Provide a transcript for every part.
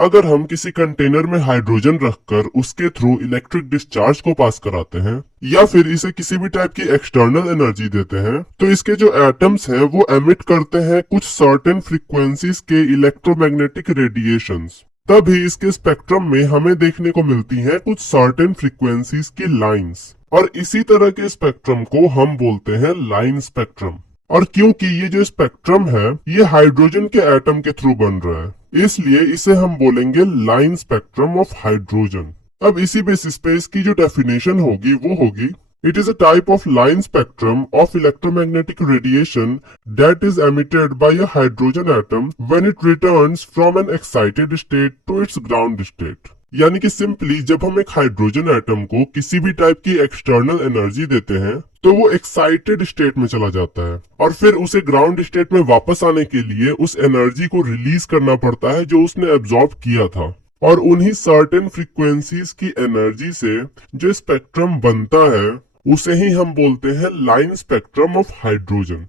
अगर हम किसी कंटेनर में हाइड्रोजन रखकर उसके थ्रू इलेक्ट्रिक डिस्चार्ज को पास कराते हैं या फिर इसे किसी भी टाइप की एक्सटर्नल एनर्जी देते हैं तो इसके जो एटम्स हैं वो एमिट करते हैं कुछ सर्टेन फ्रीक्वेंसीज के इलेक्ट्रोमैग्नेटिक रेडिएशंस। तभी इसके स्पेक्ट्रम में हमें देखने को मिलती हैं कुछ सर्टेन फ्रीक्वेंसीज की लाइंस, और इसी तरह के स्पेक्ट्रम को हम बोलते हैं लाइन स्पेक्ट्रम। और क्योंकि ये जो स्पेक्ट्रम है ये हाइड्रोजन के एटम के थ्रू बन रहा है, इसलिए इसे हम बोलेंगे लाइन स्पेक्ट्रम ऑफ हाइड्रोजन। अब इसी बेसिस पे इसकी जो डेफिनेशन होगी वो होगी, it is a type of line spectrum of electromagnetic radiation that is emitted by a hydrogen atom when it returns from an excited state to its ground state. यानी कि सिंपली जब हम एक हाइड्रोजन एटम को किसी भी type की external energy देते हैं तो वो एक्साइटेड स्टेट में चला जाता है और फिर उसे ग्राउंड स्टेट में वापस आने के लिए उस एनर्जी को रिलीज करना पड़ता है जो उसने एब्जॉर्ब किया था। और उन्हीं सर्टेन फ्रीक्वेंसीज की एनर्जी से जो स्पेक्ट्रम बनता है उसे ही हम बोलते हैं लाइन स्पेक्ट्रम ऑफ हाइड्रोजन।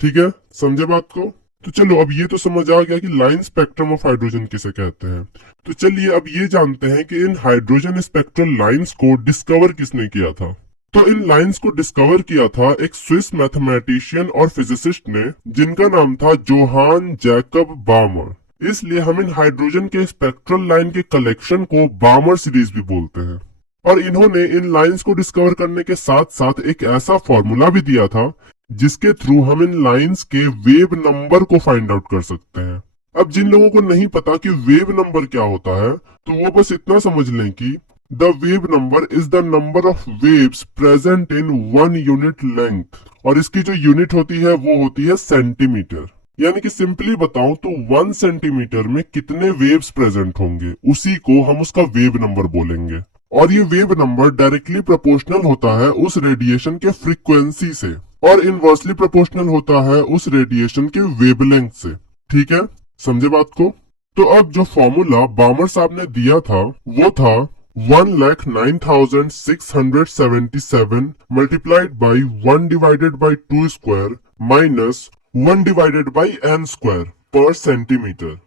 ठीक है, समझे बात को? तो चलो अब ये तो समझ आ गया कि लाइन स्पेक्ट्रम ऑफ हाइड्रोजन किसे कहते हैं। तो चलिए अब ये जानते हैं कि इन हाइड्रोजन स्पेक्ट्रल लाइंस को डिस्कवर किसने किया था। तो इन लाइंस को डिस्कवर किया था एक स्विस मैथमेटिशियन और फिजिसिस्ट ने जिनका नाम था जोहान जैकब बामर। इसलिए हम इन हाइड्रोजन के स्पेक्ट्रल लाइन के कलेक्शन को बामर सीरीज भी बोलते हैं। और इन्होंने इन लाइंस को डिस्कवर करने के साथ साथ एक ऐसा फॉर्मूला भी दिया था जिसके थ्रू हम इन लाइंस के वेव नंबर को फाइंड आउट कर सकते हैं। अब जिन लोगों को नहीं पता कि वेव नंबर क्या होता है तो वो बस इतना समझ लें कि the wave number is the number of waves present in 1 unit length, और इसकी जो यूनिट होती है वो होती है सेंटीमीटर। यानी कि सिंपली बताऊं तो 1 सेंटीमीटर में कितने वेव्स प्रेजेंट होंगे उसी को हम उसका वेव नंबर बोलेंगे। और ये वेव नंबर डायरेक्टली प्रोपोर्शनल होता है उस रेडिएशन के फ्रीक्वेंसी से और इनवर्सली प्रोपोर्शनल होता है उस रेडिएशन के वेवलेंथ से। ठीक है, समझे बात को? तो अब जो फॉर्मूला बामर साहब ने दिया था वो था 1,09,677 multiplied by 1 divided by 2 square minus 1 divided by n square पर सेंटीमीटर।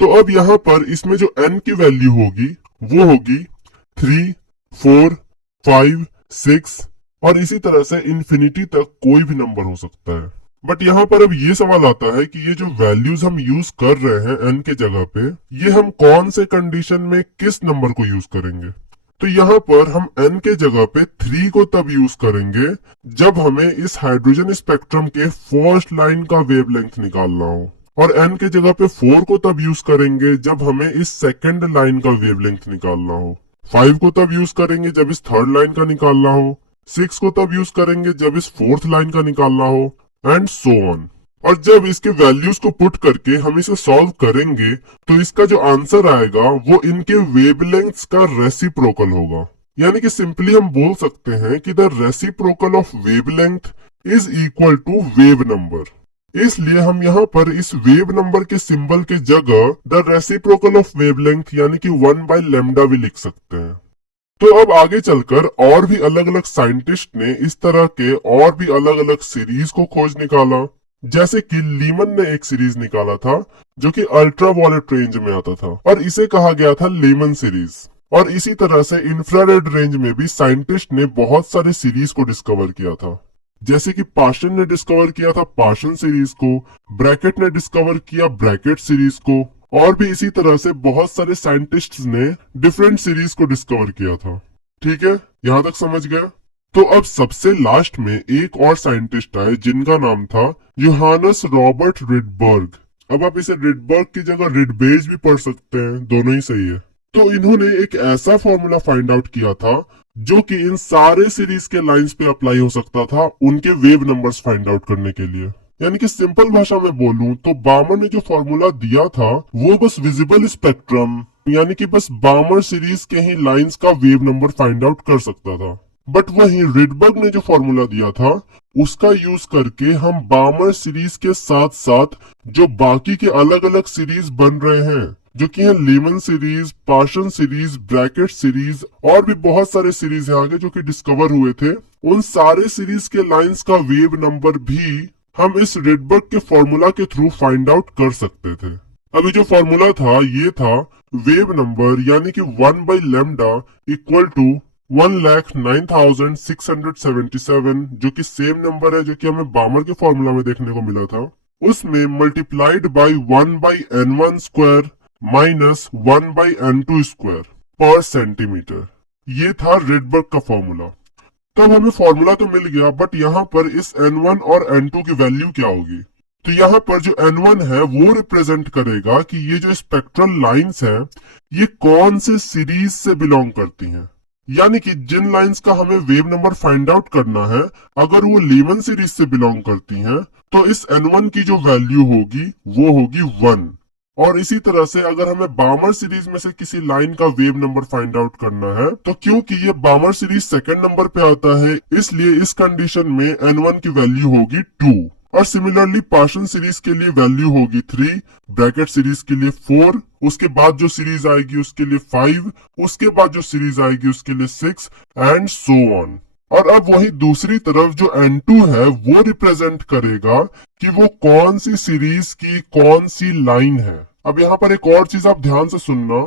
तो अब यहाँ पर इसमें जो n की वैल्यू होगी वो होगी 3, 4, 5, 6 और इसी तरह से इन्फिनिटी तक कोई भी नंबर हो सकता है। बट यहाँ पर अब ये सवाल आता है कि ये जो वैल्यूज हम यूज कर रहे हैं n के जगह पे, ये हम कौन से कंडीशन में किस नंबर को यूज करेंगे। तो यहाँ पर हम n के जगह पे 3 को तब यूज करेंगे जब हमें इस हाइड्रोजन स्पेक्ट्रम के फर्स्ट लाइन का वेवलेंथ निकालना हो, और n के जगह पे 4 को तब यूज करेंगे जब हमें इस सेकेंड लाइन का वेवलेंथ निकालना हो, 5 को तब यूज करेंगे जब इस थर्ड लाइन का निकालना हो, 6 को तब यूज करेंगे जब इस फोर्थ लाइन का निकालना हो, एंड सो ऑन। और जब इसके वैल्यूज को पुट करके हम इसे सॉल्व करेंगे तो इसका जो आंसर आएगा वो इनके वेवलेंथ्स का रेसिप्रोकल होगा। यानी कि सिंपली हम बोल सकते हैं कि the reciprocal of wavelength is equal to wave number. इसलिए हम यहाँ पर इस वेव नंबर के सिंबल के जगह द रेसिप्रोकल ऑफ वेवलेंथ यानी कि 1/λ भी लिख सकते हैं। तो अब आगे चलकर और भी अलग अलग साइंटिस्ट ने इस तरह के और भी अलग अलग सीरीज को खोज निकाला। जैसे कि लीमन ने एक सीरीज निकाला था जो कि अल्ट्रा वॉयलेट रेंज में आता था और इसे कहा गया था लीमन सीरीज। और इसी तरह से इंफ्रारेड रेंज में भी साइंटिस्ट ने बहुत सारे सीरीज को डिस्कवर किया था। जैसे कि पाशन ने डिस्कवर किया था पाशन सीरीज को, ब्रैकेट ने डिस्कवर किया ब्रैकेट सीरीज को, और भी इसी तरह से बहुत सारे साइंटिस्ट्स ने डिफरेंट सीरीज को डिस्कवर किया था। ठीक है, यहाँ तक समझ गया? तो अब सबसे लास्ट में एक और साइंटिस्ट आए जिनका नाम था जोहानस रॉबर्ट रिडबर्ग। अब आप इसे रिडबर्ग की जगह रिडबेज भी पढ़ सकते हैं, दोनों ही सही है। तो इन्होंने एक ऐसा फॉर्मूला फाइंड आउट किया था जो कि इन सारे सीरीज के लाइंस पे अप्लाई हो सकता था उनके वेव नंबर्स फाइंड आउट करने के लिए। यानी कि सिंपल भाषा में बोलूं तो बामर ने जो फॉर्मूला दिया था वो बस विजिबल स्पेक्ट्रम यानी कि बस बामर सीरीज के ही लाइंस का वेव नंबर फाइंड आउट कर सकता था। बट वहीं रिडबर्ग ने जो फॉर्मूला दिया था उसका यूज करके हम बामर सीरीज के साथ साथ जो बाकी के अलग अलग सीरीज बन रहे हैं जो कि है Lehman series, Paschen series, Brackett series और भी बहुत सारे सीरीज हैं आगे जो कि डिस्कवर हुए थे, उन सारे सीरीज के लाइंस का वेव नंबर भी हम इस रिडबर्ग के फॉर्मूला के थ्रू फाइंड आउट कर सकते थे। अभी जो फॉर्मूला था ये था वेव नंबर यानी कि 1/लैम्डा इक्वल टू 1,09,677, जो कि सेम नंबर है जो कि हमें बामर के फॉर्मूला में देखने को मिला था, उसमें multiplied by 1/n1 square minus 1/n2 square पर सेंटीमीटर। ये था रेडबर्ग का फॉर्मूला। तब हमें फॉर्मूला तो मिल गया, बट यहाँ पर इस n1 और n2 की वैल्यू क्या होगी? तो यहाँ पर जो n1 है वो रिप्रेजेंट करेगा कि ये जो स्पेक्ट्रल लाइंस हैं ये कौन से सीरीज से बिलोंग करती हैं, यानी कि जिन लाइंस का हमें वेव नंबर फाइंड आउट करना है अगर वो लीमन सीरीज से बिलोंग करती हैं तो इस n1 की जो वैल्यू होगी वो होगी 1। और इसी तरह से अगर हमें बामर सीरीज में से किसी लाइन का वेव नंबर फाइंड आउट करना है तो क्योंकि ये बामर सीरीज सेकंड नंबर पे आता है इसलिए इस कंडीशन में n1 की वैल्यू होगी 2। और सिमिलरली पार्शियल सीरीज के लिए वैल्यू होगी 3, ब्रैकेट सीरीज के लिए 4, उसके बाद जो सीरीज आएगी उसके लिए 5, उसके बाद जो सीरीज आएगी उसके लिए 6 एंड सो ऑन। और अब वही दूसरी तरफ जो n2 है वो रिप्रेजेंट करेगा कि वो कौन सी सीरीज की कौन सी लाइन है। अब यहाँ पर एक और चीज आप ध्यान से सुनना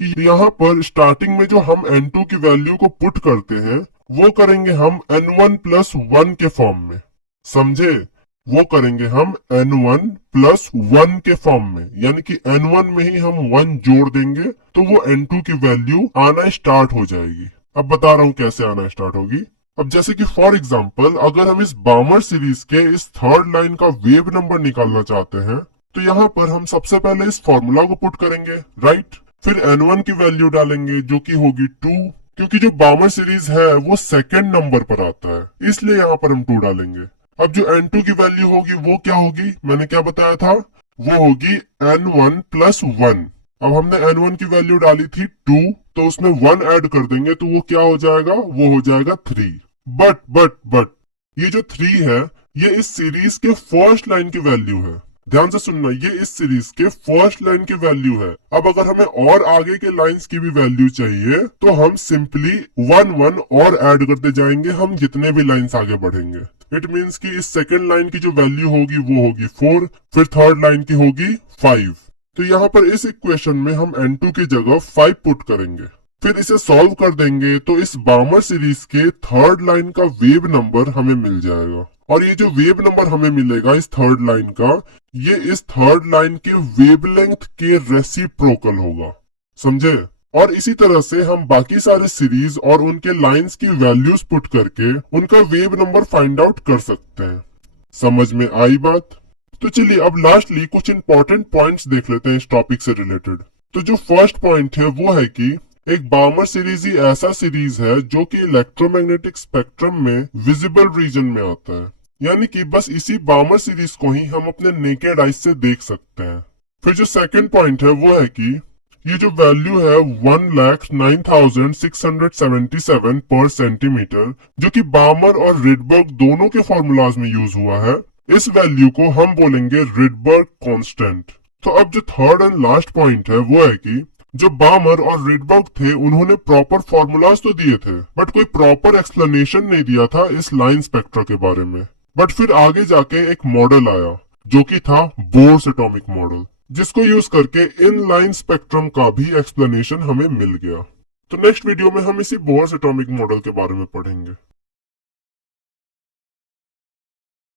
कि यहाँ पर स्टार्टिंग में जो हम n2 की वैल्यू को पुट करते हैं वो करेंगे हम n1 प्लस 1 के फॉर्म में, समझे? वो करेंगे हम n1 प्लस 1 के फॉर्म में, यानी कि n1 में ही हम 1 जोड़ देंगे तो वो n2 की वैल्यू आना स्टार्ट हो जाएगी। अब बता रहा हूँ कैसे आना स्टार्ट होगी। अब जैसे कि फॉर एग्जांपल अगर हम इस बामर सीरीज के इस थर्ड लाइन का वेव नंबर निकालना चाहते हैं तो यहाँ पर हम सबसे पहले इस फॉर्मूला को पुट करेंगे, राइट? फिर n1 की वैल्यू डालेंगे जो कि होगी 2, क्योंकि जो बामर सीरीज है वो सेकंड नंबर पर आता है इसलिए यहाँ पर हम 2 डालेंगे। अब जो n2 की वैल्यू होगी वो क्या होगी, मैंने क्या बताया था, वो होगी n1 प्लस 1। अब हमने n1 की वैल्यू डाली थी 2 तो उसमें 1 ऐड कर देंगे तो वो क्या हो जाएगा, वो हो जाएगा 3। बट ये जो 3 है ये इस सीरीज के फर्स्ट लाइन की वैल्यू है। ध्यान से सुनना, ये इस सीरीज के फर्स्ट लाइन की वैल्यू है। अब अगर हमें और आगे के लाइंस की भी वैल्यू चाहिए तो हम सिंपली 1 और ऐड करते जाएंगे हम जितने भी लाइंस आगे बढ़ेंगे। इट मीन्स कि इस सेकेंड लाइन की जो वैल्यू होगी वो होगी 4, फिर थर्ड लाइन की होगी 5। तो यहाँ पर इस इक्वेशन में हम n2 की जगह 5 पुट करेंगे, फिर इसे सॉल्व कर देंगे तो इस बामर सीरीज के थर्ड लाइन का वेव नंबर हमें मिल जाएगा। और ये जो वेव नंबर हमें मिलेगा इस थर्ड लाइन का, ये इस थर्ड लाइन के वेवलेंथ के रेसिप्रोकल होगा, समझे? और इसी तरह से हम बाकी सारे सीरीज और उनके लाइंस की वैल्यूज पुट करके उनका वेव नंबर फाइंड आउट कर सकते हैं। समझ में आई बात? तो चलिए अब लास्टली कुछ इंपॉर्टेंट पॉइंट्स देख लेते हैं इस टॉपिक से रिलेटेड। तो जो फर्स्ट पॉइंट है वो है कि एक बामर सीरीज ही ऐसा सीरीज है जो कि इलेक्ट्रोमैग्नेटिक स्पेक्ट्रम में विजिबल रीजन में आता है, यानी कि बस इसी बामर सीरीज को ही हम अपने नेकेड आइज से देख सकते हैं। फिर जो सेकंड पॉइंट है वो है कि ये जो वैल्यू है 1,09,677 पर सेंटीमीटर जो कि बामर और रिडबर्ग दोनों के फॉर्मूलाज में यूज हुआ है, इस वैल्यू को हम बोलेंगे रिडबर्ग कांस्टेंट। तो अब जो थर्ड एंड लास्ट पॉइंट है वो है कि जो बामर और रिडबर्ग थे उन्होंने प्रॉपर फॉर्मूलाज तो दिए थे बट कोई प्रॉपर एक्सप्लेनेशन नहीं दिया था इस लाइन स्पेक्ट्रा के बारे में। बट फिर आगे जाके एक मॉडल आया जो कि था बोर्स एटॉमिक मॉडल, जिसको यूज करके इन लाइन स्पेक्ट्रम का भी एक्सप्लेनेशन हमें मिल गया। तो नेक्स्ट वीडियो में हम इसी बोर्स एटॉमिक मॉडल के बारे में पढ़ेंगे।